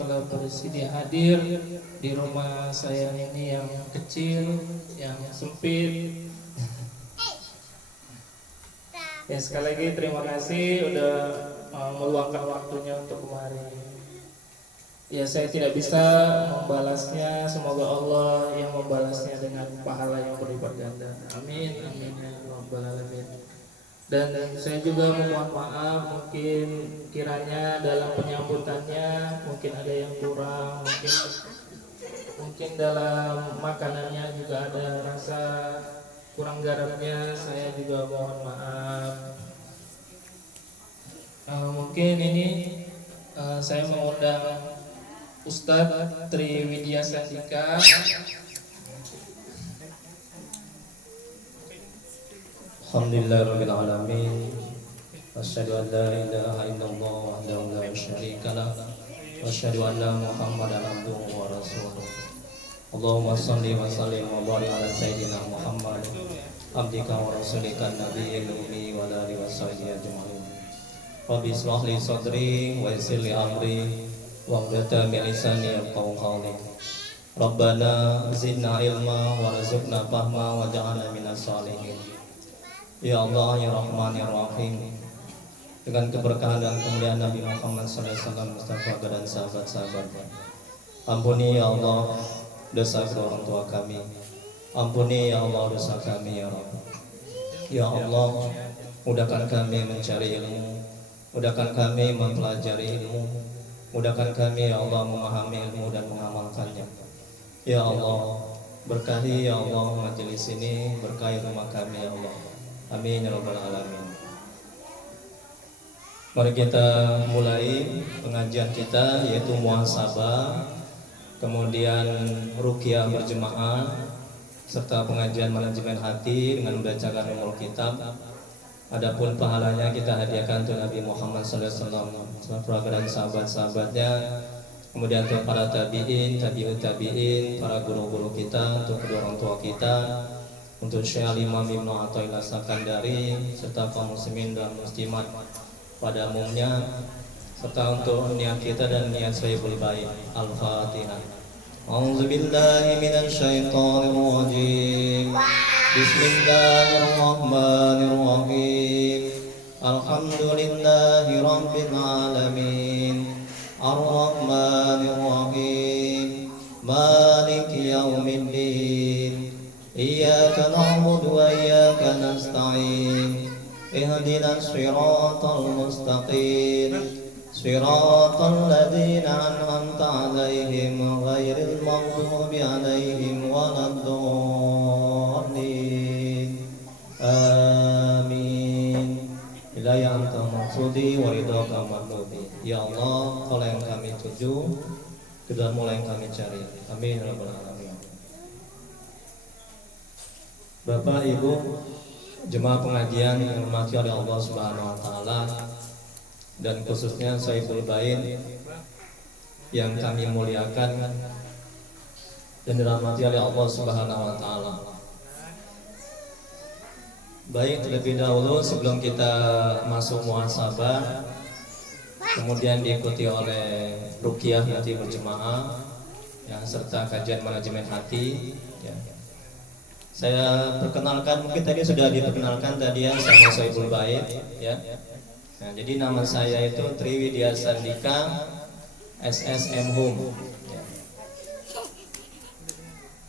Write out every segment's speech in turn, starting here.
telah bersedia hadir di rumah saya ini yang kecil, yang sempit. Ya, sekali lagi terima kasih udah meluangkan waktunya untuk kemari. Ya, saya tidak bisa membalasnya, semoga Allah yang membalasnya dengan pahala yang berlipat ganda. Amin, amin ya rabbal alamin. Dan saya juga memohon maaf, mungkin kiranya dalam penyambutannya mungkin ada yang kurang, mungkin dalam makanannya juga ada rasa kurang garamnya, saya juga mohon maaf. Mungkin ini saya mengundang Ustadz Tri Widya Sandika. Alhamdulillahirabbil alamin. Asyhadu an la ilaha illallah wahdahu la syarika lah. Wa asyhadu anna Muhammadan abduhu wa rasuluh. Allahumma shalli wa sallim wa barik ala sayyidina Muhammad abdika wa rasulika nabiyil ummi wa alihi wa sahbihi ajmain. Rabbi ishrah li sadri wa yassir li amri wa hlul min lisani yafqahu qawli. Rabbana zidna ilma warzuqna fahma waj'alna minas shalihin. Ya Allah ya Rahman ya Rahim, dengan keberkahan dan kemuliaan Nabi Muhammad SAW Mustafa dan sahabat-sahabatnya, ampuni ya Allah dosa kedua orang tua kami, ampuni ya Allah dosa kami ya Rabb. Ya Allah, mudahkan kami mencari ilmu, mudahkan kami mempelajari ilmu, mudahkan kami ya Allah memahami ilmu dan mengamalkannya. Ya Allah, berkahi ya Allah majelis ini, berkahi rumah kami ya Allah. Amin ya rabbal alamin. Mari kita mulai pengajian kita, yaitu muhasabah, kemudian ruqyah berjemaah, serta pengajian manajemen hati dengan membacakan umul kitab. Adapun pahalanya kita hadiahkan untuk Nabi Muhammad SAW, dan sahabat-sahabatnya, kemudian untuk para tabi'in, tabi'ut tabi'in, para guru-guru kita, untuk kedua orang tua kita, untuk Syekh Imam Ibnu Athaillah Sakandari, serta kaum muslimin dan muslimat pada umumnya, serta untuk niat kita dan niat Sahibul Bait. Al-Fatihah. A'udzubillahi minasyaitonir rajim. Bismillahirrahmanirrahim. Alhamdulillahi rabbil alamin. Ar-Rahmanirrahim. Maliki yaumiddin. Iyyaka na'budu wa iyyaka nasta'in. Ihdinas siratal mustaqim. Siratal ladzina an'amta 'alaihim ghairil maghdubi 'alaihim waladdallin. Amin. Hidayah anta maksudi wa ridhaka matludi. Ya Allah, Kau yang kami tuju, kedalam yang kami cari. Amin ya rabbal alamin. Bapak Ibu jemaah pengajian yang dirahmati oleh Allah Subhanahu wa taala, dan khususnya Sahibul Bait yang kami muliakan dan dirahmati oleh Allah Subhanahu wa taala. Baik, terlebih dahulu sebelum kita masuk muhasabah, kemudian diikuti oleh ruqyah hati berjemaah, ya, serta kajian manajemen hati, ya. Saya perkenalkan, mungkin tadi sudah diperkenalkan tadi ya sama Sahibul Bait, ya. Nah, jadi nama saya itu Tri Widya Sandika SSM Hum, ya.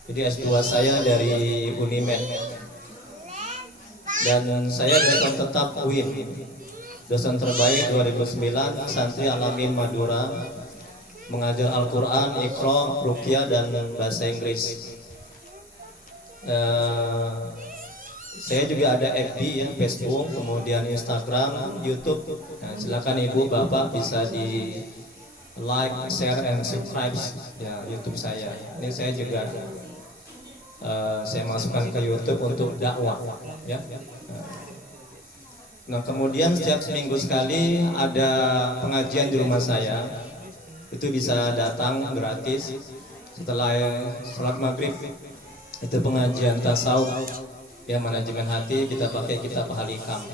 Jadi S2 saya dari Unimed, dan saya dosen tetap UIN, dosen terbaik 2009, santri Alamin Madura, mengajar Al-Quran, Iqra, Ruqyah, dan bahasa Inggris. Saya juga ada FB ya, Facebook, kemudian Instagram, YouTube. Nah, silakan ibu bapak bisa di like, share, and subscribe ya YouTube saya. Ini saya juga saya masukkan ke YouTube untuk dakwah ya. Nah, kemudian setiap seminggu sekali ada pengajian di rumah saya. Itu bisa datang gratis setelah sholat maghrib. Itu pengajian tasawuf ya, manajemen hati, kita pakai kitab Al-Hikam.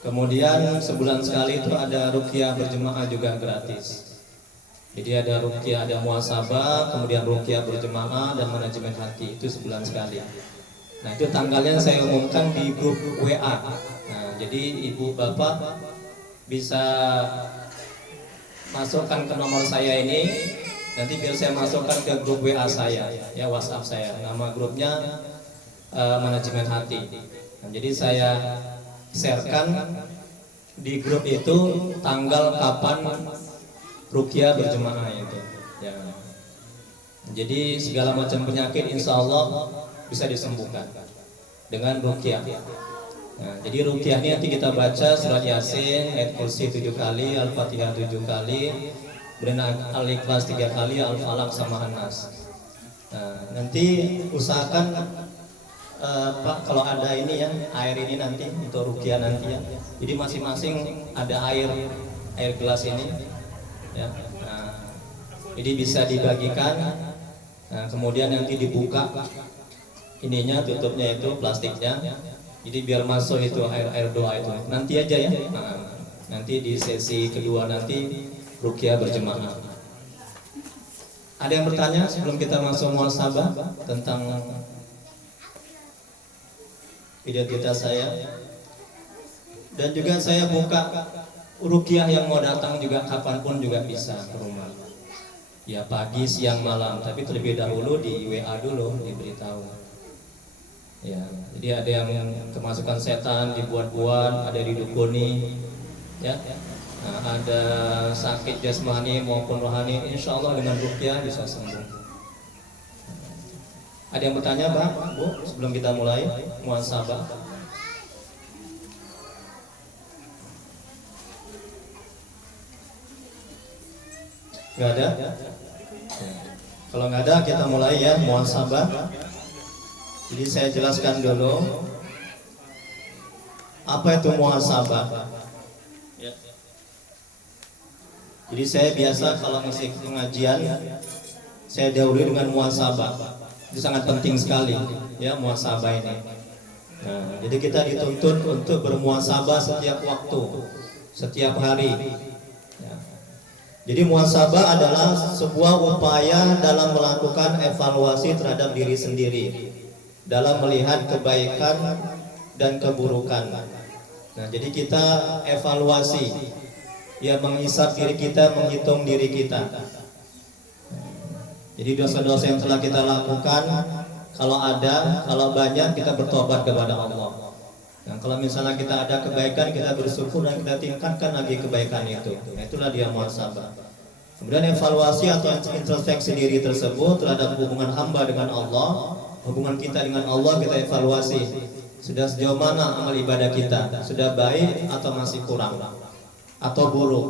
Kemudian sebulan sekali itu ada ruqyah berjemaah juga gratis. Jadi ada ruqyah, ada muhasabah, kemudian ruqyah berjemaah dan manajemen hati, itu sebulan sekali. Nah itu tanggalnya saya umumkan di grup WA. Nah jadi ibu bapak bisa masukkan ke nomor saya ini, nanti biar saya masukkan ke grup WA saya, ya WhatsApp saya. Nama grupnya manajemen hati. Nah, jadi saya sharekan di grup itu tanggal kapan ruqyah berjemaah itu. Ya. Jadi segala macam penyakit insya Allah bisa disembuhkan dengan ruqyah. Nah, jadi ruqyah ini nanti kita baca surat Yasin, ayat kursi 7 kali, Al-Fatihah 7 kali, kemudian Al-Ikhlas 3 kali, Al-Falaq sama An-Nas. Nah, nanti usahakan Pak kalau ada ini ya, air ini nanti untuk ruqyah nanti ya. Jadi masing-masing ada air gelas ini ya. Nah, jadi bisa dibagikan. Nah, kemudian nanti dibuka ininya, tutupnya itu plastiknya. Jadi biar masuk itu air doa itu. Nanti aja ya. Nah, nanti di sesi kedua nanti ruqyah berjemaah. Ada yang bertanya sebelum kita masuk muhasabah tentang video saya? Dan juga saya buka ruqyah yang mau datang juga kapanpun juga bisa ke rumah. Ya pagi, siang, malam. Tapi terlebih dahulu di WA dulu diberitahu. Ya, jadi ada yang kemasukan setan dibuat-buat, ada didukuni, ya. Nah, ada sakit jasmani maupun rohani, insya Allah dengan ruqyah bisa sembuh. Ada yang bertanya, Pak, Bu, sebelum kita mulai muhasabah? Gak ada? Kalau nggak ada, kita mulai ya muhasabah. Jadi saya jelaskan dulu apa itu muhasabah. Jadi saya biasa kalau ngisi pengajian saya dahului dengan muhasabah. Itu sangat penting sekali ya muhasabah ini. Nah, jadi kita dituntut untuk bermuhasabah setiap waktu, setiap hari. Ya. Jadi muhasabah adalah sebuah upaya dalam melakukan evaluasi terhadap diri sendiri, dalam melihat kebaikan dan keburukan. Nah, jadi kita evaluasi, ya menghisap diri kita, menghitung diri kita. Jadi dosa-dosa yang telah kita lakukan, kalau ada, kalau banyak kita bertobat kepada Allah. Nah, kalau misalnya kita ada kebaikan, kita bersyukur dan kita tingkatkan lagi kebaikan itu. Nah, itulah dia muhasabah. Kemudian evaluasi atau introspeksi diri tersebut terhadap hubungan hamba dengan Allah. Hubungan kita dengan Allah kita evaluasi. Sudah sejauh mana amal ibadah kita? Sudah baik atau masih kurang? Atau buruk?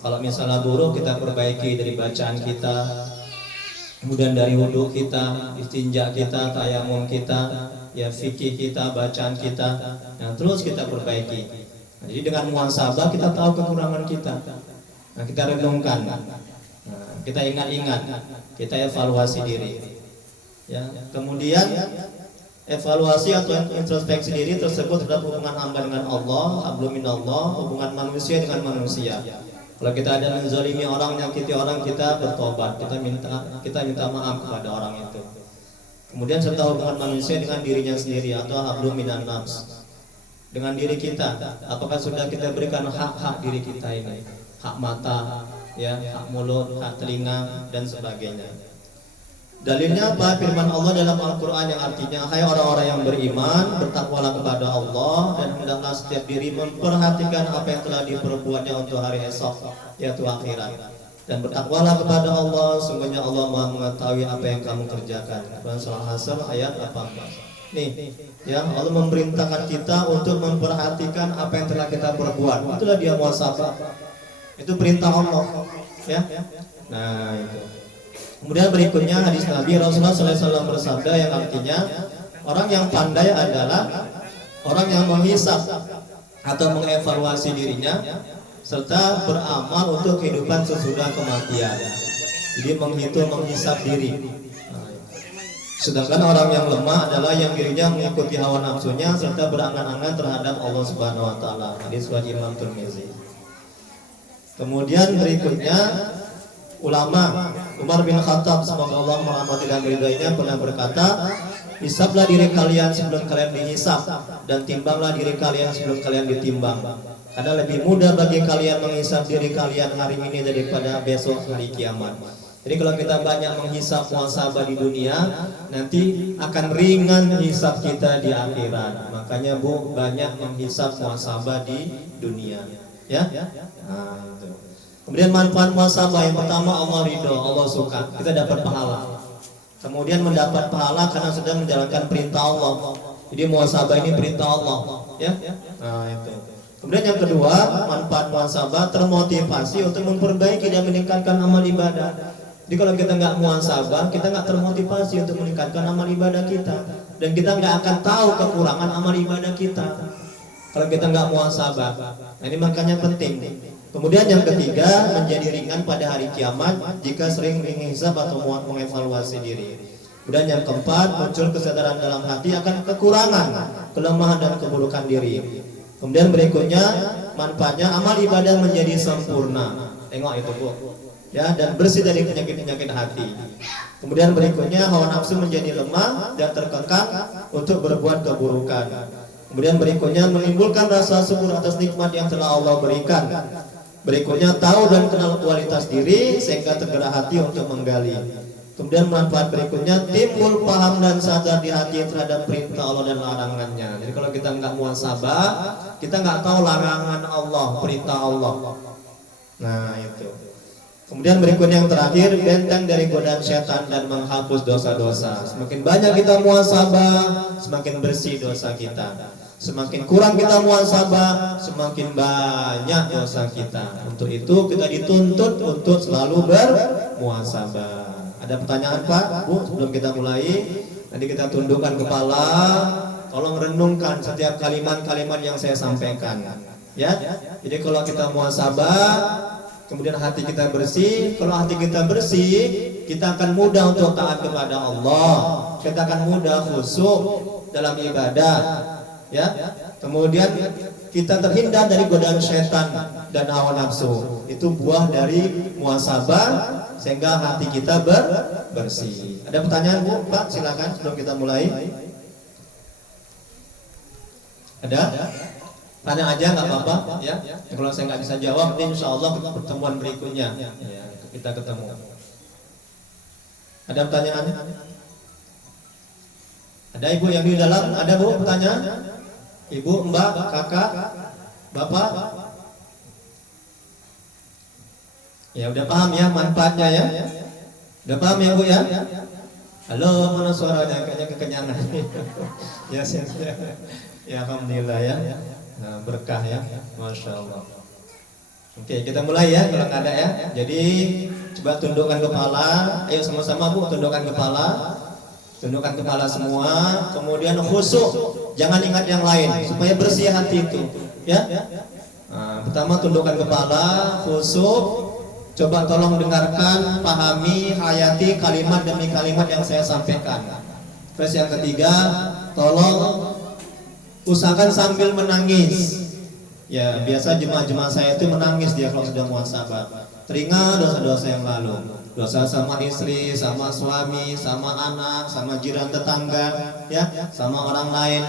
Kalau misalnya buruk kita perbaiki dari bacaan kita, kemudian dari wudhu kita, istinja kita, tayamum kita, ya fikih kita, bacaan kita. Nah, terus kita perbaiki. Nah, jadi dengan muhasabah kita tahu kekurangan kita. Nah, kita renungkan. Nah, kita ingat-ingat, kita evaluasi diri. Ya, kemudian evaluasi atau introspeksi diri tersebut terhadap hubungan hamba dengan Allah, hablum minallah, hubungan manusia dengan manusia. Kalau kita ada menzalimi orang, menyakiti orang, kita bertobat, kita minta maaf kepada orang itu. Kemudian serta hubungan manusia dengan dirinya sendiri atau hablum minan nafs, dengan diri kita. Apakah sudah kita berikan hak-hak diri kita ini, hak mata, ya, hak mulut, hak telinga dan sebagainya. Dalilnya apa? Firman Allah dalam Al-Quran yang artinya, hai orang-orang yang beriman, bertakwalah kepada Allah dan hendaklah setiap diri memperhatikan apa yang telah diperbuatnya untuk hari esok, yaitu akhirat. Dan bertakwalah kepada Allah, sungguhnya Allah Maha mengetahui apa yang kamu kerjakan. Quran Surah Al-Hasr ayat 18. Nih, ya, Allah memerintahkan kita untuk memperhatikan apa yang telah kita perbuat. Itulah dia muhasabah. Itu perintah Allah, ya. Nah, itu. Kemudian berikutnya hadis Nabi Rasulullah SAW bersabda yang artinya orang yang pandai adalah orang yang menghisap atau mengevaluasi dirinya serta beramal untuk kehidupan sesudah kematian. Jadi menghitung, menghisap diri. Sedangkan orang yang lemah adalah yang dirinya mengikuti hawa nafsunya serta berangan-angan terhadap Allah Subhanahu wa taala. Hadis riwayat Imam Tirmizi. Kemudian berikutnya ulama Umar bin Khattab, semoga Allah merahmati dan meridainya, pernah berkata, hisablah diri kalian sebelum kalian dihisab, dan timbanglah diri kalian sebelum kalian ditimbang. Karena lebih mudah bagi kalian menghisab diri kalian hari ini daripada besok hari kiamat. Jadi kalau kita banyak menghisab muhasabah di dunia, nanti akan ringan hisab kita di akhirat. Makanya Bu, banyak menghisab muhasabah di dunia, ya. Nah, itu. Kemudian manfaat muhasabah yang pertama, Allah ridho, Allah suka, kita dapat pahala. Kemudian mendapat pahala karena sudah menjalankan perintah Allah. Jadi muhasabah ini perintah Allah, ya. Nah, itu. Kemudian yang kedua, manfaat muhasabah termotivasi untuk memperbaiki dan meningkatkan amal ibadah. Jadi kalau kita nggak muhasabah, kita nggak termotivasi untuk meningkatkan amal ibadah kita, dan kita nggak akan tahu kekurangan amal ibadah kita kalau kita nggak muhasabah. Nah, ini makanya penting. Kemudian yang ketiga, menjadi ringan pada hari kiamat jika sering menghisab atau mengevaluasi diri. Kemudian yang keempat, muncul kesadaran dalam hati akan kekurangan, kelemahan dan keburukan diri. Kemudian berikutnya, manfaatnya amal ibadah menjadi sempurna. Tengok itu Bu, ya, dan bersih dari penyakit-penyakit hati. Kemudian berikutnya, hawa nafsu menjadi lemah dan terkekang untuk berbuat keburukan. Kemudian berikutnya, menimbulkan rasa syukur atas nikmat yang telah Allah berikan. Berikutnya, tahu dan kenal kualitas diri sehingga tergerak hati untuk menggali. Kemudian manfaat berikutnya, timbul paham dan sadar di hati terhadap perintah Allah dan larangannya. Jadi kalau kita nggak muhasabah, kita nggak tahu larangan Allah, perintah Allah. Nah, itu. Kemudian berikutnya yang terakhir, benteng dari godaan setan dan menghapus dosa-dosa. Semakin banyak kita muhasabah, semakin bersih dosa kita. Semakin kurang kita muhasabah, semakin banyak dosa kita. Untuk itu kita dituntut untuk selalu bermuhasabah. Ada pertanyaan Pak, Bu, sebelum kita mulai? Nanti kita tundukkan kepala, tolong renungkan setiap kalimat-kalimat yang saya sampaikan, ya. Jadi kalau kita muhasabah, kemudian hati kita bersih. Kalau hati kita bersih, kita akan mudah untuk taat kepada Allah. Kita akan mudah khusyuk dalam ibadah, ya. Kemudian kita terhindar dari godaan setan dan hawa nafsu. Itu buah dari muhasabah, sehingga hati kita bersih. Ada pertanyaan Bu, Pak? Silakan sebelum kita mulai. Ada? Tanya aja nggak apa-apa, ya. Kalau saya nggak bisa jawab, nanti insya Allah pertemuan berikutnya, ya, kita ketemu. Ada pertanyaan? Ada Ibu yang di dalam? Ada Bu pertanyaan? Ibu, Mbak, Kakak, Bapak? Ya udah paham ya manfaatnya ya? Udah paham ya Bu ya? Halo, mana suaranya? Kayaknya kekenyangan. Ya, ya alhamdulillah ya. Nah, berkah ya, masya Allah. Oke, kita mulai ya kalau nggak ada ya. Jadi coba tundukkan kepala. Ayo sama-sama Bu, tundukkan kepala. Tundukkan kepala semua. Kemudian khusyuk. Jangan ingat yang lain supaya bersih hati itu. Ya. Nah, pertama tundukkan kepala, khusyuk. Coba tolong dengarkan, pahami, hayati kalimat demi kalimat yang saya sampaikan. Terus yang ketiga, tolong usahakan sambil menangis. Ya, biasa jemaah-jemaah saya itu menangis dia kalau sudah muhasabah. Teringat dosa-dosa yang lalu. Dosa sama istri, sama suami, sama anak, sama jiran tetangga, ya, sama orang lain.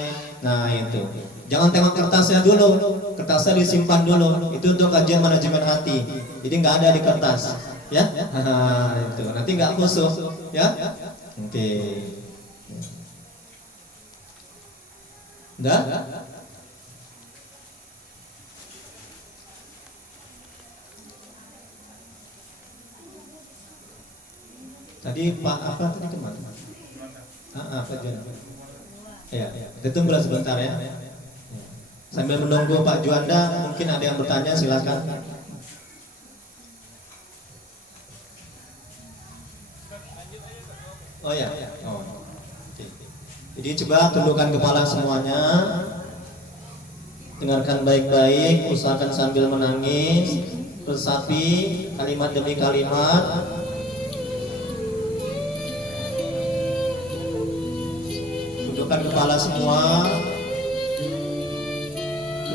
Nah, itu. Jangan tengok kertasnya dulu. Kertasnya disimpan dulu. Itu untuk kajian manajemen hati. Jadi nggak ada di kertas, ya. Itu. Nanti nggak khusyuk, ya. Oke. Udah? Tadi Pak apa tadi kemana? Pak Juanda. Ya, kita tunggu sebentar ya. Sambil menunggu Pak Juanda, mungkin ada yang bertanya, silakan. Oh ya. Oh. Oke. Jadi coba tundukkan kepala semuanya. Dengarkan baik-baik, usahakan sambil menangis, resapi kalimat demi kalimat. Tundukkan kepala semua.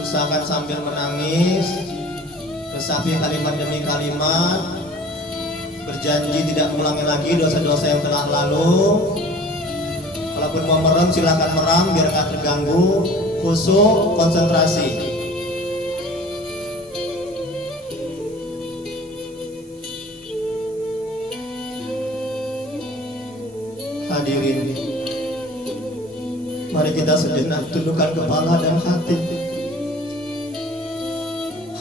Usahakan sambil menangis, resapi kalimat demi kalimat, berjanji tidak mengulangi lagi dosa-dosa yang telah lalu. Kalaupun mau merem silakan merem biar nggak terganggu. Khusyuk, konsentrasi. Hadirin, mari kita sejenak tundukkan kepala dan hati.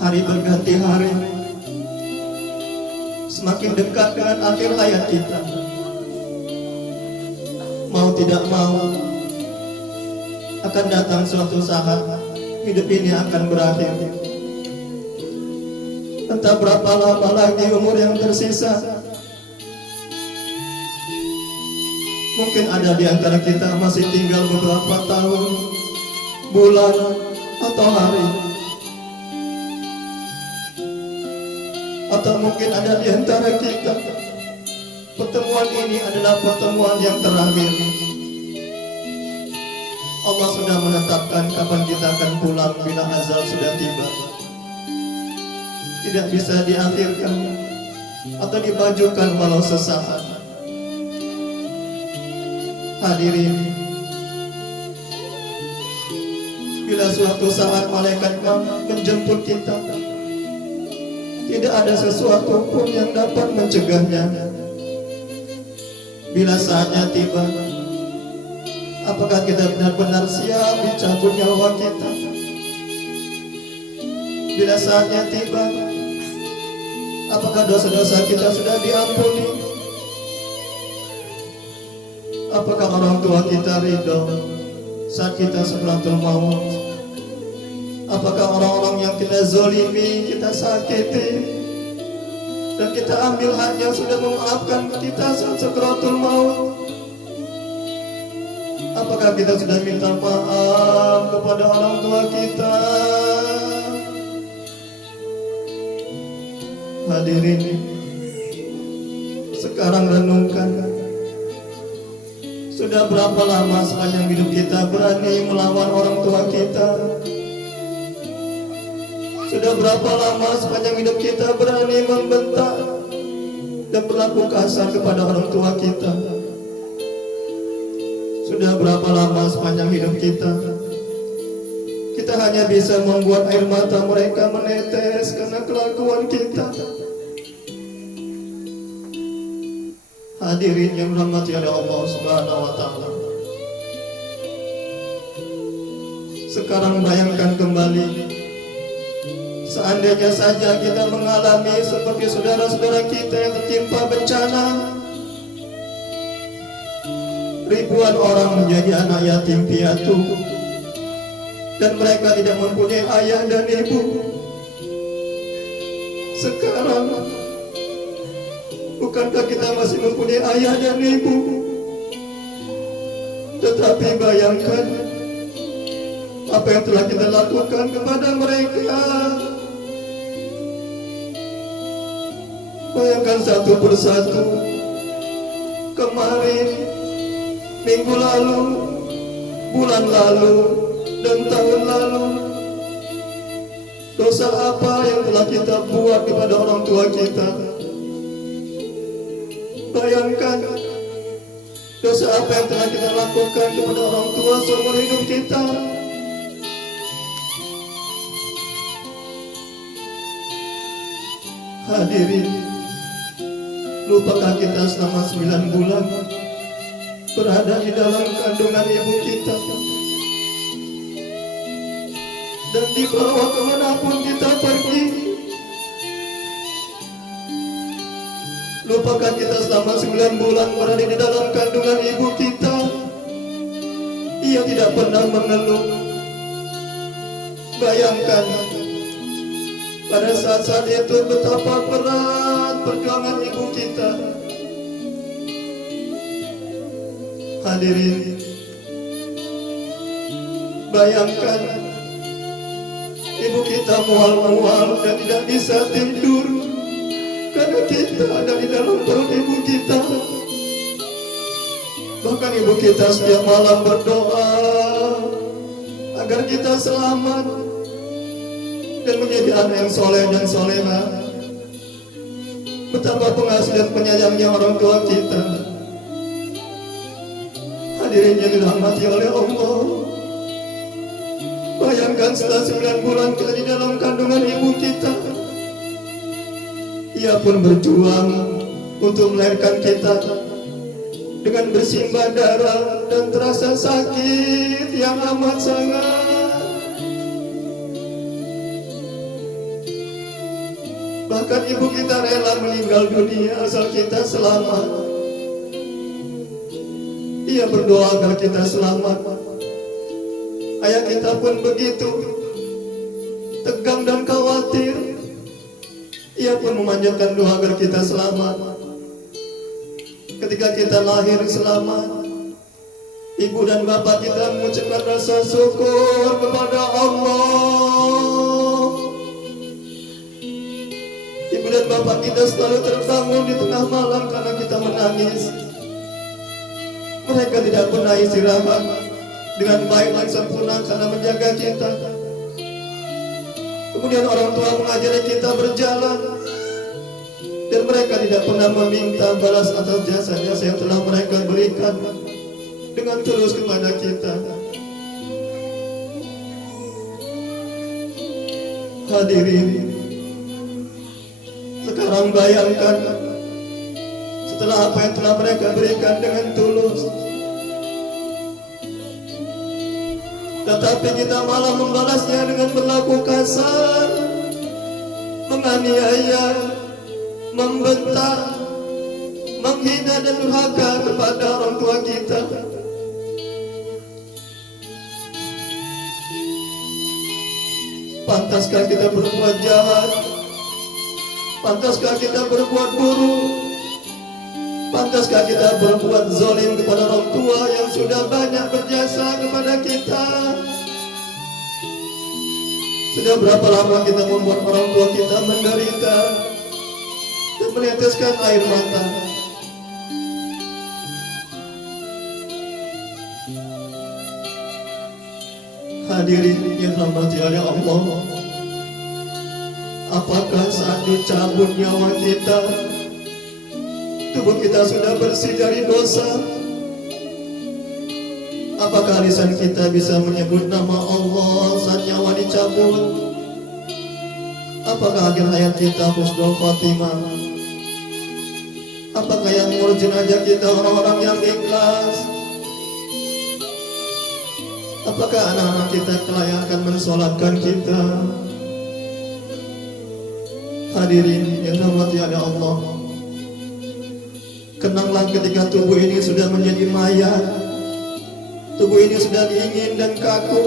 Hari berganti hari, semakin dekat dengan akhir hayat kita. Mau tidak mau, akan datang suatu saat hidup ini akan berakhir. Entah berapa lama lagi umur yang tersisa. Mungkin ada di antara kita masih tinggal beberapa tahun, bulan, atau hari. Atau mungkin ada di antara kita pertemuan ini adalah pertemuan yang terakhir. Allah sudah menetapkan kapan kita akan pulang bila azal sudah tiba. Tidak bisa diakhirkan atau dibajukan walau sesaat. Hadirin, bila suatu saat malaikat menjemput kita, tidak ada sesuatu pun yang dapat mencegahnya. Bila saatnya tiba, apakah kita benar-benar siap dicabut nyawa kita? Bila saatnya tiba, apakah dosa-dosa kita sudah diampuni? Apakah orang tua kita ridho saat kita sakaratul maut? Apakah orang-orang yang kita zolimi, kita sakiti, dan kita ambil haknya sudah memaafkan kita saat sakaratul maut? Apakah kita sudah minta maaf kepada orang tua kita? Hadirin, sekarang renungkan, sudah berapa lama sepanjang hidup kita berani melawan orang tua kita? Sudah berapa lama sepanjang hidup kita berani membentak dan berlaku kasar kepada orang tua kita? Sudah berapa lama sepanjang hidup kita hanya bisa membuat air mata mereka menetes karena kelakuan kita? Hadirin yang dirahmati oleh Allah Subhanahu wa taala. Sekarang bayangkan kembali, seandainya saja kita mengalami seperti saudara-saudara kita yang tertimpa bencana. Ribuan orang menjadi anak yatim piatu, dan mereka tidak mempunyai ayah dan ibu. Sekarang, bukankah kita masih mempunyai ayah dan ibu? Tetapi bayangkan apa yang telah kita lakukan kepada mereka. Bayangkan satu persatu. Kemarin, minggu lalu, bulan lalu, dan tahun lalu, dosa apa yang telah kita buat kepada orang tua kita? Bayangkan dosa apa yang telah kita lakukan kepada orang tua seumur hidup kita. Hadirin, lupakah kita selama 9 bulan berada di dalam kandungan ibu kita dan dibawa kemanapun kita pergi? Lupakah kita selama 9 bulan berada di dalam kandungan ibu kita? Ia tidak pernah mengeluh. Bayangkan pada saat-saat itu betapa berat perjuangan ibu kita. Hadirin, bayangkan ibu kita mual-mual dan tidak bisa tidur karena kita ada di dalam perut ibu kita. Bahkan ibu kita setiap malam berdoa agar kita selamat dan menjadi anak yang soleh dan soleha. Betapa pengasih dan penyayangnya orang tua kita. Hadirin yang dirahmati oleh Allah, bayangkan setelah 9 bulan kita di dalam kandungan ibu kita, ia pun berjuang untuk melahirkan kita dengan bersimbah darah dan terasa sakit yang amat sangat. Bahkan ibu kita rela meninggal dunia asal kita selamat. Ia berdoa agar kita selamat. Ayah kita pun begitu tegang dan khawatir. Ia pun memanjatkan doa agar kita selamat. Ketika kita lahir selamat, ibu dan bapak kita mengucapkan rasa syukur kepada Allah. Ibu dan bapak kita selalu terbangun di tengah malam karena kita menangis. Mereka tidak pernah istirahat dengan baik dan sempurna karena menjaga kita. Kemudian orang tua mengajari kita berjalan, dan mereka tidak pernah meminta balas atas jasa-jasa yang telah mereka berikan dengan tulus kepada kita. Hadirin, sekarang bayangkan setelah apa yang telah mereka berikan dengan tulus, tetapi kita malah membalasnya dengan berlaku kasar, menganiaya, membentak, menghina dan durhaka kepada orang tua kita. Pantaskah kita berbuat jahat? Pantaskah kita berbuat buruk? Pantaskah kita berbuat zalim kepada orang tua yang sudah banyak berjasa kepada kita? Sudah berapa lama kita membuat orang tua kita menderita dan meneteskan air mata? Hadirin yang dirahmati oleh Allah, apakah saat dicabut nyawa kita, tubuh kita sudah bersih dari dosa? Apakah lisan kita bisa menyebut nama Allah saat nyawa dicabut? Apakah akhir hayat kita husnul khotimah? Apakah yang mengurus jenazah kita orang-orang yang ikhlas? Apakah anak-anak kita kelak akan mensolatkan kita? Hadirin yang dirahmati oleh Allah, kenanglah ketika tubuh ini sudah menjadi mayat, tubuh ini sudah dingin dan kaku.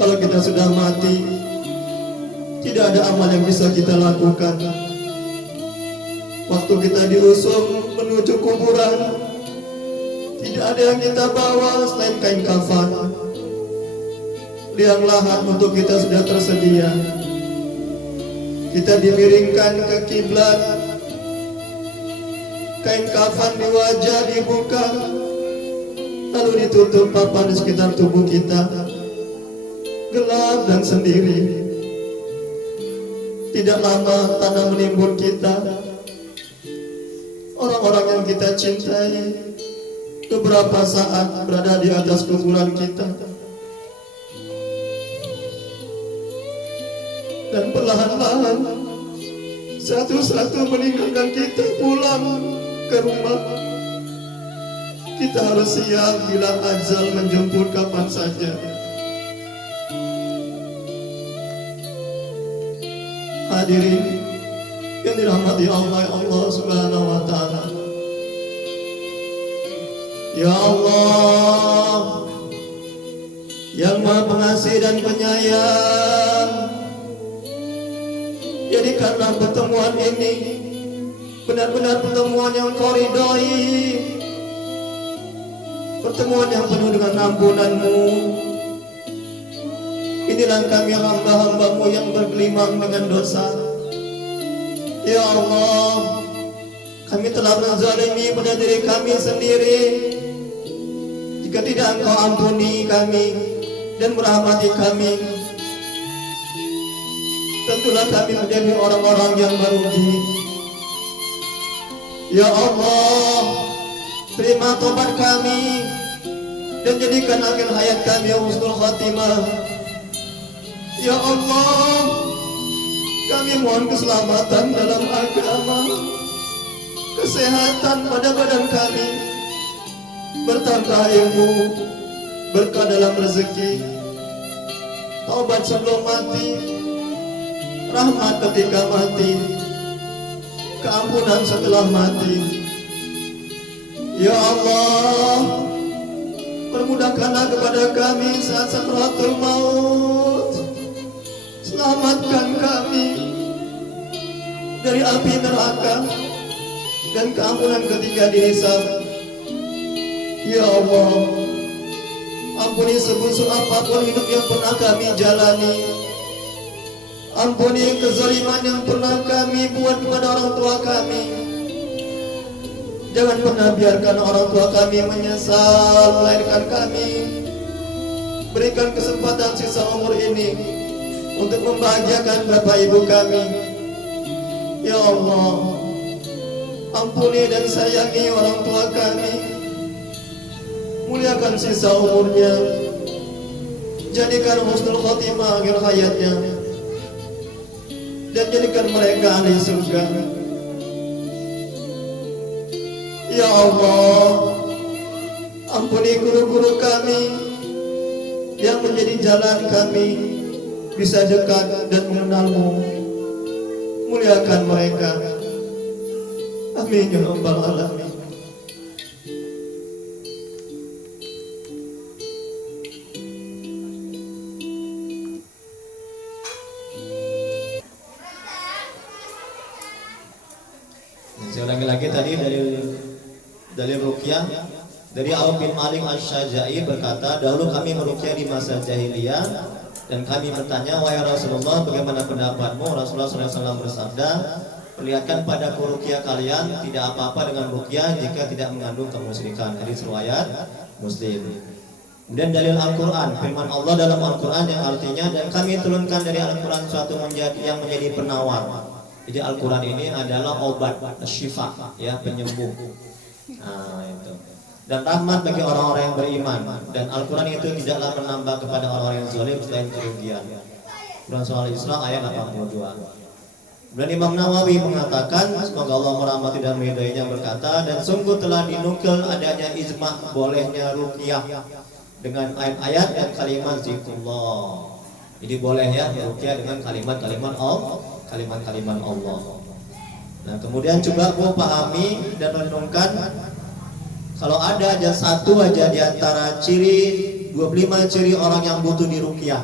Kalau kita sudah mati, tidak ada amal yang bisa kita lakukan. Waktu kita diusung menuju kuburan, tidak ada yang kita bawa selain kain kafan. Liang lahat untuk kita sudah tersedia. Kita dimiringkan ke kiblat, kain kafan di wajah dibuka, lalu ditutup papan di sekitar tubuh kita, gelap dan sendiri. Tidak lama tanah menimbun kita. Orang-orang yang kita cintai beberapa saat berada di atas kuburan kita, dan perlahan-lahan satu-satu meninggalkan kita pulang ke rumah. Kita harus siap bila ajal menjemput kapan saja. Hadirin yang dirahmati Allah Subhanahu wa Ta'ala, ya Allah yang Maha Pengasih dan Penyayang, jadikanlah pertemuan ini benar-benar pertemuan yang Kau ridhoi, pertemuan yang penuh dengan ampunan-Mu. Inilah kami hamba-hamba-Mu yang bergelimang dengan dosa. Ya Allah, kami telah menzalimi pada diri kami sendiri. Jika tidak Engkau ampuni kami dan merahmati kami, tentulah kami menjadi orang-orang yang merugi. Ya Allah, terima tobat kami dan jadikan akhir hayat kami husnul khatimah. Ya Allah, kami mohon keselamatan dalam agama, kesehatan pada badan kami, bertambah ilmu, berkah dalam rezeki, taubat sebelum mati, rahmat ketika mati, keampunan setelah mati. Ya Allah, permudahkanlah kepada kami saat sakratul maut. Selamatkan kami dari api neraka dan keampunan ketika dihisab. Ya Allah, ampuni sebusuk apapun hidup yang pernah kami jalani. Ampuni kezaliman yang pernah kami buat kepada orang tua kami. Jangan pernah biarkan orang tua kami menyesal melahirkan kami. Berikan kesempatan sisa umur ini untuk membahagiakan bapak ibu kami. Ya Allah, ampuni dan sayangi orang tua kami. Muliakan sisa umurnya, jadikan husnul khatimah akhir hayatnya, dan jadikan mereka ahli surga. Ya Allah, ampuni guru-guru kami yang menjadi jalan kami bisa dekat dan mengenalmu. Muliakan mereka. Amin ya rabbal alamin. Saya ulangi lagi tadi dari ruqyah dari Auf bin Malik Asy-Syajai berkata, dahulu kami meruqyah di masa jahiliyah dan kami bertanya, wahai Rasulullah, bagaimana pendapatmu? Rasulullah SAW bersabda, perlihatkan padaku ruqyah kalian tidak apa-apa dengan ruqyah jika tidak mengandung kemusyrikan. Hadis riwayat Muslim. Kemudian dalil Al-Quran, firman Allah dalam Al-Quran yang artinya, dan kami turunkan dari Al-Quran suatu yang menjadi penawar. Jadi Al-Quran ini adalah obat, syifa, ya, penyembuh. Nah, itu. Dan rahmat bagi orang-orang yang beriman. Dan Al-Quran itu tidaklah menambah kepada orang-orang yang zalim selain kerugian. Quran Surah Al-Isra ayat 82. Dan Imam Nawawi mengatakan, semoga Allah merahmati dan meridainya, berkata, dan sungguh telah dinukil adanya ijma' bolehnya ruqyah dengan ayat-ayat dan kalimat zikrullah. Jadi boleh ya ruqyah dengan kalimat-kalimat Allah. Nah, kemudian coba gua pahami dan renungkan, kalau ada aja satu aja di antara ciri 25 ciri orang yang butuh diruqyah.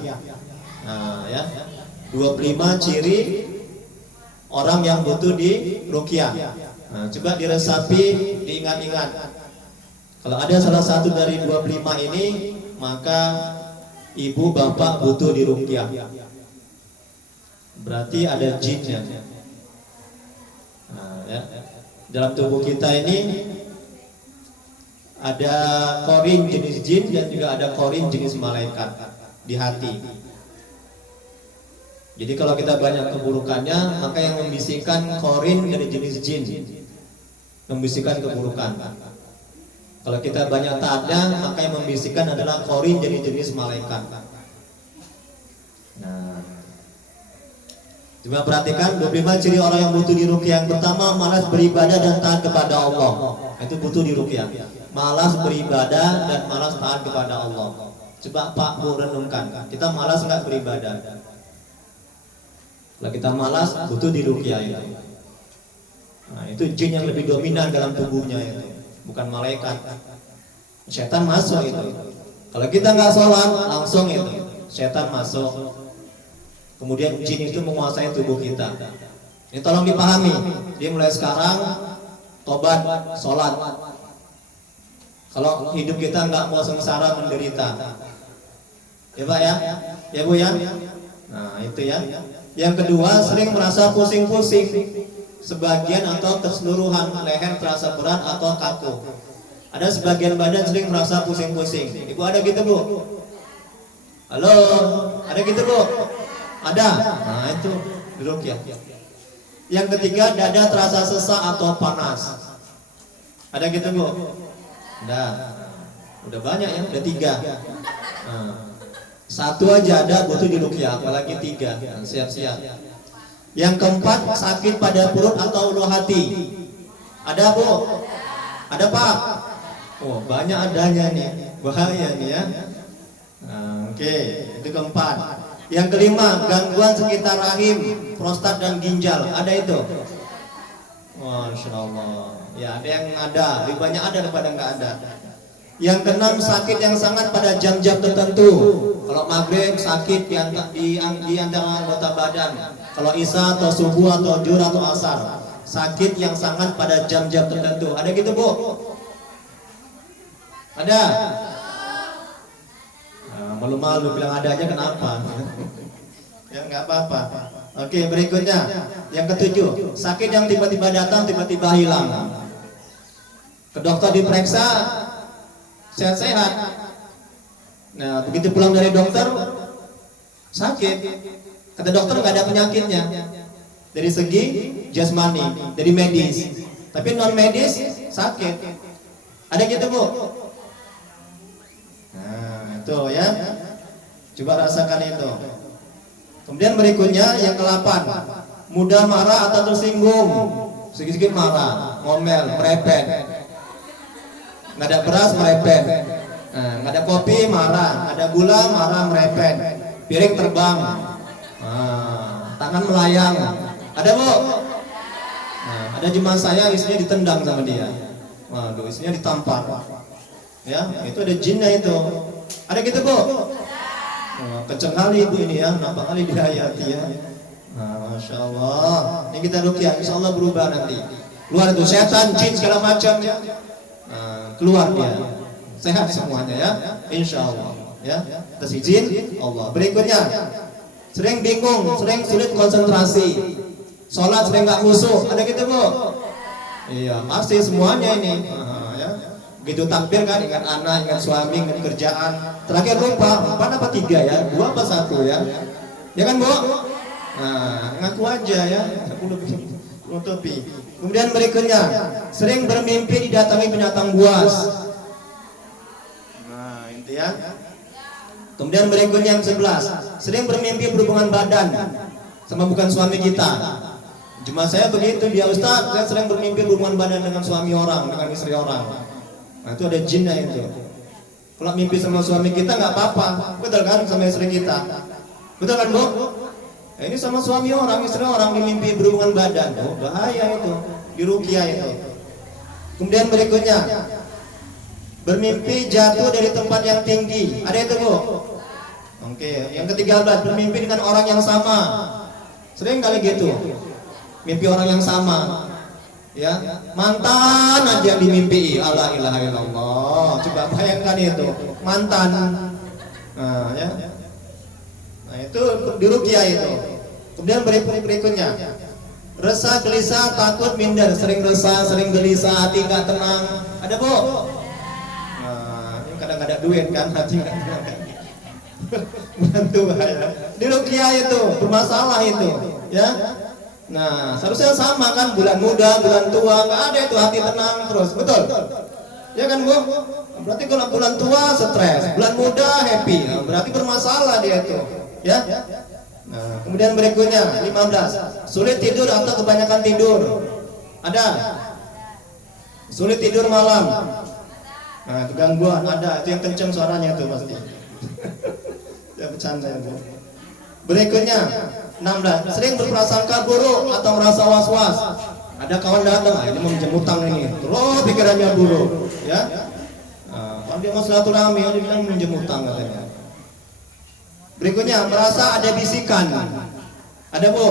Nah, ya. 25 ciri orang yang butuh diruqyah. Nah, coba diresapi, diingat-ingat. Kalau ada salah satu dari 25 ini, maka ibu bapak butuh diruqyah. Berarti ada jinnya. Nah, ya. Dalam tubuh kita ini ada korin jenis jin dan juga ada korin jenis malaikat di hati. Jadi kalau kita banyak keburukannya, maka yang membisikkan korin dari jenis jin, membisikkan keburukan. Kalau kita banyak taatnya, maka yang membisikkan adalah korin dari jenis malaikat. Nah, coba perhatikan 25 ciri orang yang butuh diruqyah. Yang pertama, malas beribadah dan taat kepada Allah. Itu butuh diruqyah. Malas beribadah dan malas taat kepada Allah. Coba Pak Bu renungkan, kita malas nggak beribadah? Kalau kita malas, butuh diruqyah itu. Nah, itu jin yang lebih dominan dalam tubuhnya itu, bukan malaikat. Setan masuk itu. Kalau kita nggak sholat, langsung itu setan masuk. Kemudian jin itu menguasai tubuh kita. Ini tolong dipahami. Dia mulai sekarang tobat, sholat. Kalau hidup kita nggak mau sengsara menderita, ya Pak ya, ya Bu ya. Nah itu ya. Yang kedua, sering merasa pusing-pusing, sebagian atau keseluruhan leher terasa berat atau kaku. Ada sebagian badan sering merasa pusing-pusing. Ibu ada gitu Bu? Halo, ada gitu Bu? Ada. Nah itu duduk ya. Yang ketiga, dada terasa sesak atau panas. Ada gitu Bu? Ada. Udah banyak ya, udah 3. Nah, 1 aja ada butuh diruqyah, apalagi 3. Nah, siap-siap. Yang keempat, sakit pada perut atau ulu hati. Ada Bu? Ada Pak? Oh banyak adanya nih, bahaya nih ya. Nah, oke, itu keempat. Yang kelima, gangguan sekitar rahim, prostat dan ginjal. Ada itu? Masya Allah. Ya ada yang ada, lebih banyak ada daripada nggak ada. Yang keenam, sakit yang sangat pada jam-jam tertentu. Kalau maghrib sakit di antara anggota badan. Kalau isya atau subuh atau zuhur atau asar, sakit yang sangat pada jam-jam tertentu. Ada gitu Bu? Ada? Nah, malu-malu bilang ada aja kenapa? Ya nggak apa-apa. Oke, berikutnya yang ketujuh, sakit yang tiba-tiba datang tiba-tiba hilang. Ke dokter diperiksa sehat-sehat. Nah, begitu pulang dari dokter sakit. Kata dokter nggak ada penyakitnya. Dari segi jasmani, dari medis. Tapi non medis sakit. Ada gitu Bu? Nah, itu ya. Coba rasakan itu. Kemudian berikutnya yang ke-8, mudah marah atau tersinggung, sedikit-sedikit marah, ngomel, merepet. Nggak ada beras merepet, nah, nggak ada kopi marah, ada gula marah merepet, piring terbang, nah, tangan melayang. Ada Bu? Nah, ada jemaah saya istrinya ditendang sama dia, waduh istrinya ditampar, ya itu ada jinnya itu. Ada gitu Bu? Kenceng kali ibu ini ya, nampak kali dihayati ya. Nah, Masya Allah. Ini kita ruqyah, insya Allah berubah nanti. Keluar itu setan, jin segala macam. Nah, keluar dia, sehat semuanya ya, insya Allah. Ya, atas izin Allah. Berikutnya, sering bingung, sering sulit konsentrasi, sholat sering nggak khusyuk. Ada gitu Bu? Iya, pasti semuanya ini. Ya. Begitu takbir kan, ingat anak, ingat suami, ingat kerjaan. Terakhir lupa, 4 apa 3 ya? 2 apa 1 ya? Ya kan Bu? Nah, ngaku aja ya. Nutupi. Kemudian berikutnya, sering bermimpi didatangi binatang buas. Nah, itu ya. Kemudian berikutnya yang 11, sering bermimpi berhubungan badan sama bukan suami kita. Cuma saya begitu, dia Ustaz, saya sering bermimpi berhubungan badan dengan suami orang, dengan istri orang. Nah, itu ada jinnya itu. Kalau mimpi sama suami kita nggak apa-apa, betul kan, sama istri kita, betul kan Bu? Nah, ini sama suami orang, istri orang dimimpi berhubungan badan, oh, bahaya itu, di ruqyah itu. Kemudian berikutnya, bermimpi jatuh dari tempat yang tinggi, ada itu Bu? Oke, yang ke-13, bermimpi dengan orang yang sama, sering kali gitu, mimpi orang yang sama. Ya, mantan aja yang dimimpi, Allah ilaha illallah. Coba bayangkan itu, mantan. Nah, ya. Nah, itu di ruqyah itu. Kemudian berikutnya, resah, gelisah, takut, minder, sering resah, sering gelisah, hati nggak tenang. Ada Bu? Nah, ini kadang ada duit kan, hati nggak tenang. Bantu bahaya. Di ruqyah itu, bermasalah itu, ya. Nah, seharusnya sama kan, bulan muda, bulan tua, nggak ada itu hati tenang terus, betul? Ya kan Bu? Berarti kalau bulan tua stres, bulan muda happy, nah, berarti bermasalah dia itu, ya? Nah, kemudian berikutnya 15, sulit tidur atau kebanyakan tidur, ada? Sulit tidur malam, nah itu gangguan, ada, itu yang kenceng suaranya itu pasti. Ya bercanda ya Bu. Berikutnya 16, sering berprasangka buruk atau merasa was-was. Ada kawan datang, ini mau minjem utang ini, terus pikirannya buruk, ya. Nah, kalau dia mau silaturahmi, dia bilang minjem utang katanya. Berikutnya, merasa ada bisikan. Ada Bu?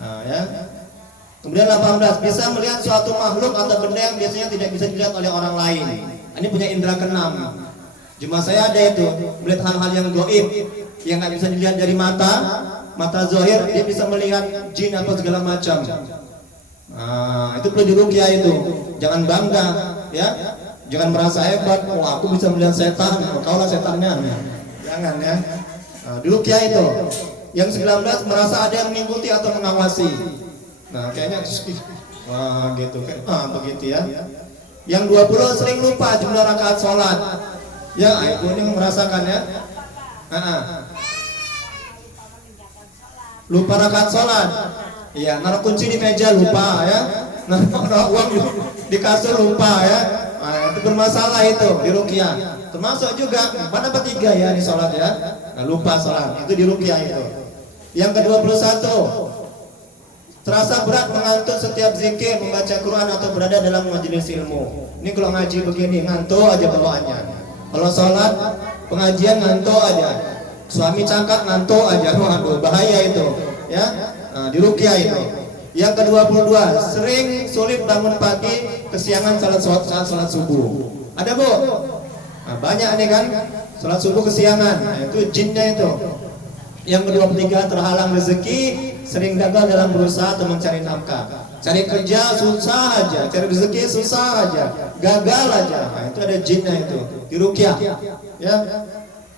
Nah, ya. Kemudian 18, bisa melihat suatu makhluk atau benda yang biasanya tidak bisa dilihat oleh orang lain. Ini punya indera keenam. Cuma saya ada itu, melihat hal-hal yang gaib, yang nggak bisa dilihat dari mata zahir, dia bisa melihat jin atau segala macam. itu perlu diruqyah itu. Jangan bangga, ya. Jangan merasa hebat, oh aku bisa melihat setan, kaulah setannya. Jangan ya. Nah, diruqyah itu. Yang 19 merasa ada yang mengikuti atau mengawasi. Nah, kayaknya wah gitu kan. Begitu ya. Yang 20 sering lupa jumlah rakaat sholat. Ya, ibu ini merasakan ya. Lupa rakaat sholat. Iya, naruh kunci di meja lupa ya. Naruh uang di kasur lupa ya. Nah, itu bermasalah itu di ruqyah. Termasuk juga mana bertiga ya di sholat ya. Nah, lupa sholat itu di ruqyah itu. Yang ke-21 terasa berat mengantuk setiap zikir, membaca Quran atau berada dalam majelis ilmu. Ini kalau ngaji begini ngantuk aja bawaannya. Kalau sholat pengajian ngantuk aja. Suami cakap ngantuk aja. Waduh, bahaya itu. Ya, nah, di ruqyah itu. Yang ke-22 sering sulit bangun pagi, kesiangan saat sholat subuh. Ada bu? Nah, banyak nih kan sholat subuh kesiangan. Nah, itu jinnya itu. Yang ke-23 terhalang rezeki, sering gagal dalam berusaha atau mencari nafkah. Cari kerja susah aja, cari rezeki susah aja, gagal aja. Nah, itu ada jinnya itu. Di ruqyah. Ya.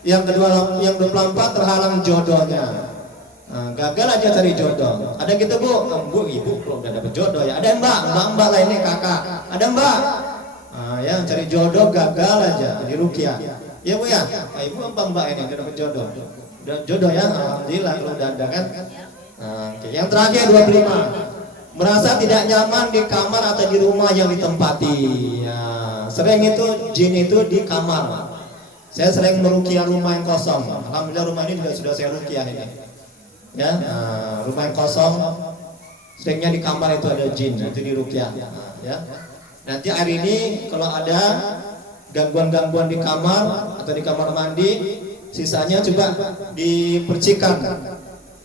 Yang ke-24 terhalang jodohnya. Nah, gagal aja cari jodoh. Ada gitu bu, ibu belum udah dapet jodoh ya. Ada mbak lainnya kakak. Ada mbak. Nah, yang cari jodoh gagal aja di ruqyah. Ya bu ya. Nah, ibu mbak ini udah dapet jodoh. Udah jodoh ya, alhamdulillah kalau udah ada kan. Nah, okay. Yang terakhir 25 merasa tidak nyaman di kamar atau di rumah yang ditempati. Ya, sering itu jin itu di kamar. Saya sering meruqyah rumah yang kosong. Alhamdulillah rumah ini juga sudah saya ruqyah ini. Ya, rumah yang kosong seringnya di kamar itu ada jin, itu di ruqyah. Ya. Nanti hari ini kalau ada gangguan-gangguan di kamar atau di kamar mandi, sisanya coba dipercikan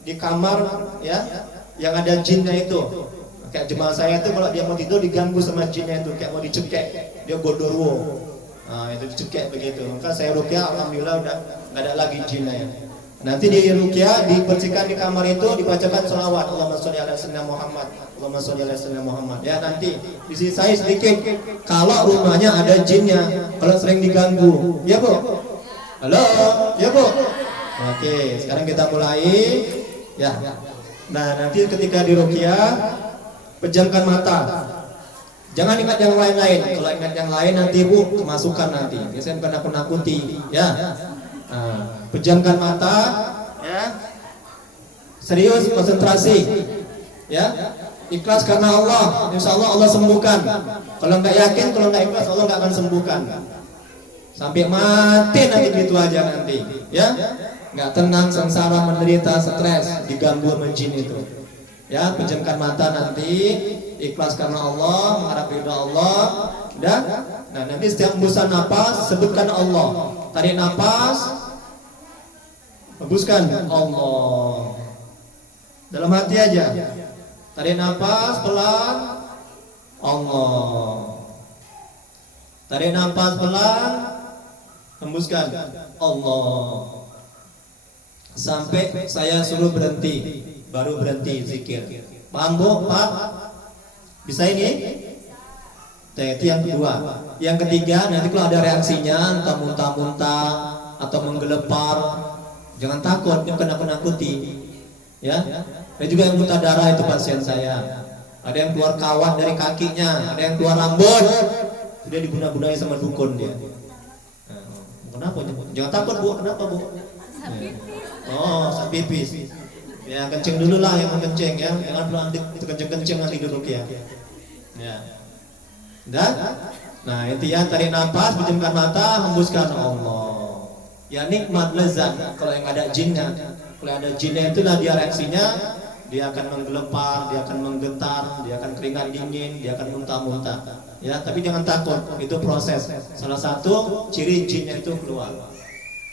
di kamar ya yang ada jinnya itu. Kayak jemaah saya itu kalau dia mau tidur diganggu sama jinnya itu, kayak mau dicekek, dia gondorwo. Nah, itu dicekek begitu. Maka saya ruqyah alhamdulillah udah enggak ada lagi jinnya ya. Nanti di ruqyah dipercikan di kamar itu, dibacakan sholawat Allahumma sholli ala sayyidina Muhammad, Allahumma sholli ala sayyidina Muhammad. Ya, nanti disisai sedikit kalau rumahnya ada jinnya, kalau sering diganggu. Ya bu? Halo, ya bu? Oke, sekarang kita mulai. Ya. Nah, nanti ketika di ruqyah pejamkan mata. Jangan ingat yang lain-lain. Kalau ingat yang lain nanti bu kemasukan nanti. Biasanya bukan nakut-nakuti. Ya. Nah, pejamkan mata. Ya. Serius, konsentrasi. Ya. Ikhlas karena Allah. Insya Allah Allah sembuhkan. Kalau nggak yakin, kalau nggak ikhlas Allah nggak akan sembuhkan. Sampai mati nanti gitu aja nanti. Ya. Nggak tenang, sengsara, menderita, stres, diganggu sama jin itu. Ya, pejamkan mata nanti, ikhlas karena Allah, mengharap ridha Allah. Dan nah, nanti setiap hembusan napas sebutkan Allah. Tarik napas, hembuskan Allah. Dalam hati aja. Tarik napas pelan, Allah. Tarik napas pelan, hembuskan Allah. Sampai saya suruh berhenti, baru berhenti zikir. Paham bu? Pak? Bisa ini? Itu yang kedua. Yang ketiga, nanti kalau ada reaksinya, entah muntah-muntah atau menggelepar, jangan takut, jangan nakut-nakuti. Ya, ada juga yang muntah darah itu pasien saya. Ada yang keluar kawat dari kakinya, ada yang keluar rambut. Dia dibuna-bunai sama dukun dia. Nah, kenapa? Jangan takut bu, kenapa bu? Ya. Oh, sak pipis. Ya kencing dulu lah yang kencing ya, jangan nanti itu kencing-kencing nanti duduk ya. Ya. Dan, nah itu ya tarik nafas, pejamkan mata, hembuskan Allah. Ya nikmat lezat kalau yang ada jinnya. Kalau ada jinnya itulah dia reaksinya, dia akan menggelepar, dia akan menggetar, dia akan keringat dingin, dia akan muntah-muntah. Ya, tapi jangan takut, itu proses. Salah satu ciri jinnya itu keluar.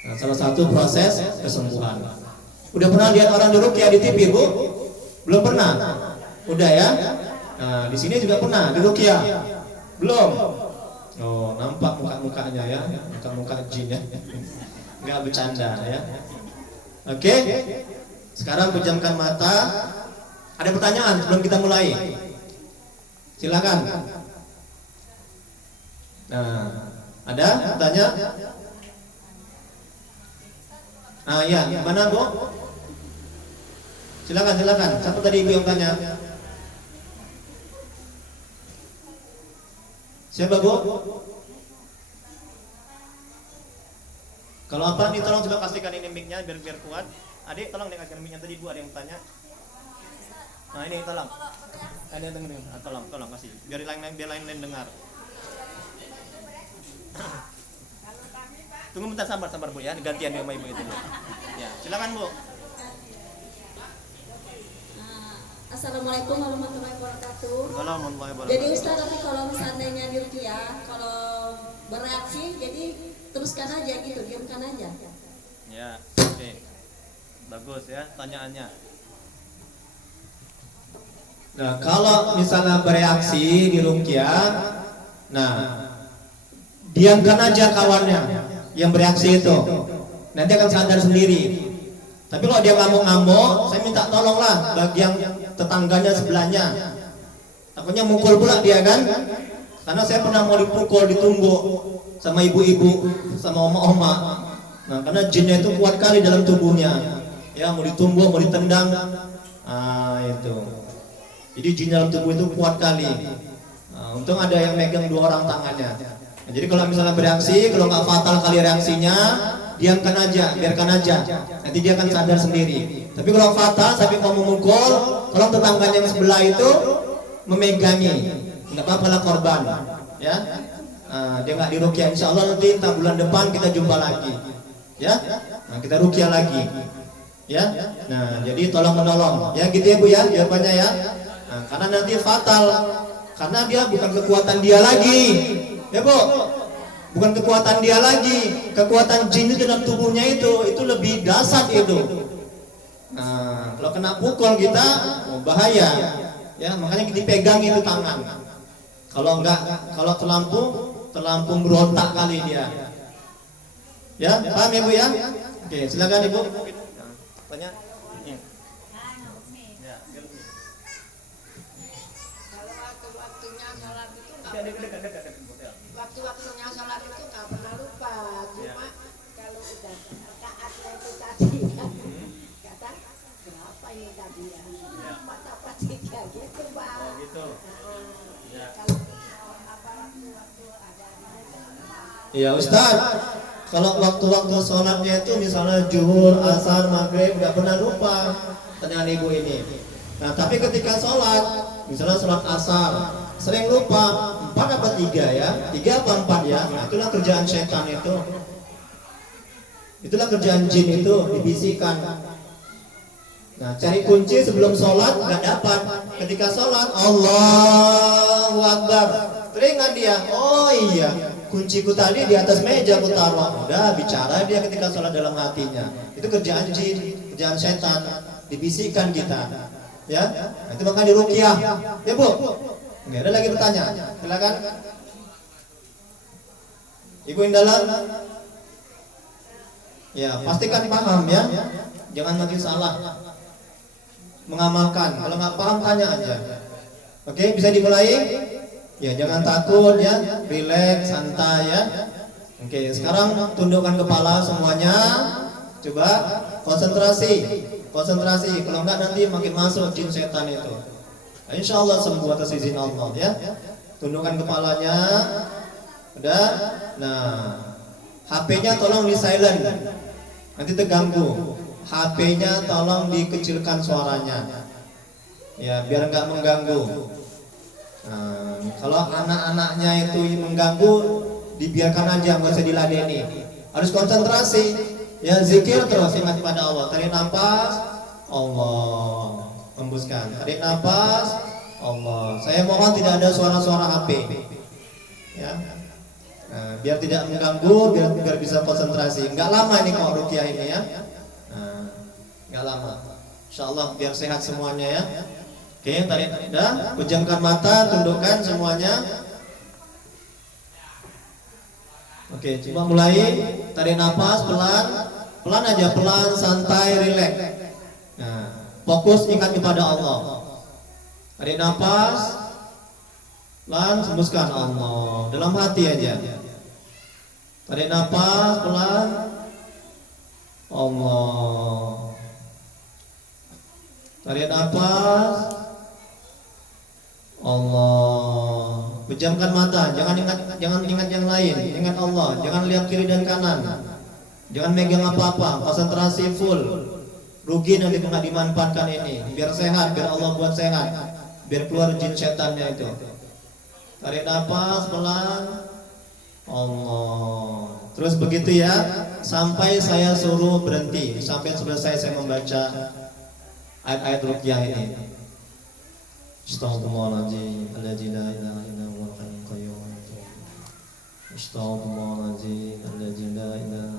Nah, salah satu proses kesembuhan. Udah pernah lihat orang di ruqyah di TV, Bu? Belum pernah? Udah ya? Nah, di sini juga pernah di ruqyah. Belum? Oh, nampak muka-mukanya ya, muka-muka jin ya. Enggak bercanda ya. Oke. Sekarang pejamkan mata. Ada pertanyaan sebelum kita mulai? Silakan. Nah, ada tanya? Ah ya, gimana Bu? Silakan. Siapa tadi Ibu yang tanya? Siapa Bu? Kalau apa nih tolong coba pastikan ini mic-nya biar kuat. Adik tolong dekatkan mic-nya tadi Bu, ada yang tanya. Nah ini tolong. Ada yang dengerin. Tolong kasih. Biar lain dengar. Tunggu bentar, sabar Bu ya, gantian sama Ibu itu. Ya, silakan Bu. Assalamualaikum warahmatullahi wabarakatuh. Warahmatullahi wabarakatuh. Jadi Ustaz, tapi kalau seandainya diruqyah, kalau bereaksi, jadi teruskan aja gitu, diamkan aja. Ya, oke. Bagus ya tanyaannya. Nah, kalau misalnya bereaksi di ruqyah, nah diamkan aja kawannya yang bereaksi itu. Nanti akan sadar sendiri. Tapi kalau dia ngamuk-ngamuk, saya minta tolonglah bagi yang tetangganya sebelahnya. Takutnya mukul pula dia kan? Karena saya pernah mau dipukul, ditumbuk sama ibu-ibu, sama oma-oma. Nah, karena jinnya itu kuat kali dalam tubuhnya. Ya, mau ditumbuk, mau ditendang. Ah, itu. Jadi jin dalam tubuh itu kuat kali. Nah, untung ada yang megang 2 orang tangannya. Nah, jadi kalau misalnya bereaksi, kalau nggak fatal kali reaksinya, diamkan aja, biarkan aja. Nanti dia akan sadar sendiri. Tapi kalau fatal sampai mau memukul, tolong tetangganya yang sebelah itu memegangi. Nggak apa-apa lah korban, ya. Nah, dia nggak diruqyah, insya Allah nanti entah bulan depan kita jumpa lagi, ya. Nah, kita ruqyah lagi, ya. Nah, jadi tolong menolong, ya gitu ya Bu ya, jawabannya ya. Nah, karena nanti fatal, karena dia bukan kekuatan dia lagi, ya Bu. Bukan kekuatan dia lagi, kekuatan jin itu dalam tubuhnya itu lebih dahsyat itu. Nah, kalau kena pukul kita, oh bahaya. Ya, makanya dipegang itu tangan. Kalau enggak, kalau terlampung berontak kali dia. Ya, paham ya Bu ya? Oke, silakan Ibu. Tanya. Ya. Kalau waktu-waktunya sholat itu waktu-waktunya sholat itu nggak pernah lupa, cuma kalau udah rakaatnya itu tadi kan kata berapa ini tadi ya, 4 apa 3 gitu Pak. Oh gitu. Kalau apa waktu-waktu ada Iya Ustaz, kalau waktu-waktu sholatnya itu misalnya zuhur, asar, maghrib nggak pernah lupa, tanyaan Ibu ini. Nah tapi ketika sholat, misalnya sholat asar, sering lupa 4 apa 3 ya, 3 apa 4 ya. Nah, itulah kerjaan setan itu. Itulah kerjaan jin itu, dibisikkan. Nah, cari kunci sebelum sholat nggak dapat. Ketika sholat, Allahu Akbar, teringat dia, oh iya, kunciku tadi di atas meja aku taruh. Udah bicara dia ketika sholat dalam hatinya. Itu kerjaan jin, kerjaan setan, dibisikkan kita. Ya, nah, itu maka diruqyah. Ya Bu. Nggak ada lagi bertanya, silakan. Ibu yang dalam, ya pastikan paham ya, jangan nanti salah mengamalkan. Kalau nggak paham tanya aja. Oke, bisa dimulai? Ya jangan takut ya, rileks, santai ya. Oke, sekarang tundukkan kepala semuanya, coba konsentrasi. Kalau nggak nanti makin masuk jin setan itu. Insya Allah sembuh atas izin Allah ya. Tundukkan kepalanya. Udah. Nah, HP-nya tolong di silent. Nanti terganggu. HP-nya tolong dikecilkan suaranya. Ya, biar nggak mengganggu. Nah, kalau anak-anaknya itu mengganggu, dibiarkan aja, nggak usah diladeni. Harus konsentrasi. Ya, zikir terus, ingat pada Allah. Tarik nafas, Allah. Hembuskan, tarik nafas, Allah. Saya mohon tidak ada suara-suara HP, ya. Nah, biar tidak mengganggu, biar bisa konsentrasi. Enggak lama ini kok ruqyah ini ya. Nah, enggak lama. Insyaallah biar sehat semuanya ya. Oke, tarik, dah. Pejamkan mata, tundukkan semuanya. Oke, coba mulai. Tarik nafas pelan aja, pelan, santai, rileks. Nah. Fokus ingat kepada Allah. Tarik nafas, Pelan, hembuskan Allah. Dalam hati aja. Tarik nafas pelan. Allah. Tarik nafas. Allah. Pejamkan mata, jangan ingat yang lain, ingat Allah, jangan lihat kiri dan kanan. Jangan megang apa-apa, konsentrasi full. Rugi nanti nggak dimanfaatkan ini. Biar sehat, biar Allah buat sehat, biar keluar jin setannya itu. Tarik nafas pelan. Allah. Terus begitu ya, sampai saya suruh berhenti, sampai selesai saya membaca ayat-ayat ruqyah ini. Astaghfirullahaladzim, alladzi la ilaha illa huwal hayyul qayyum. Astaghfirullahaladzim, alladzi la ilaha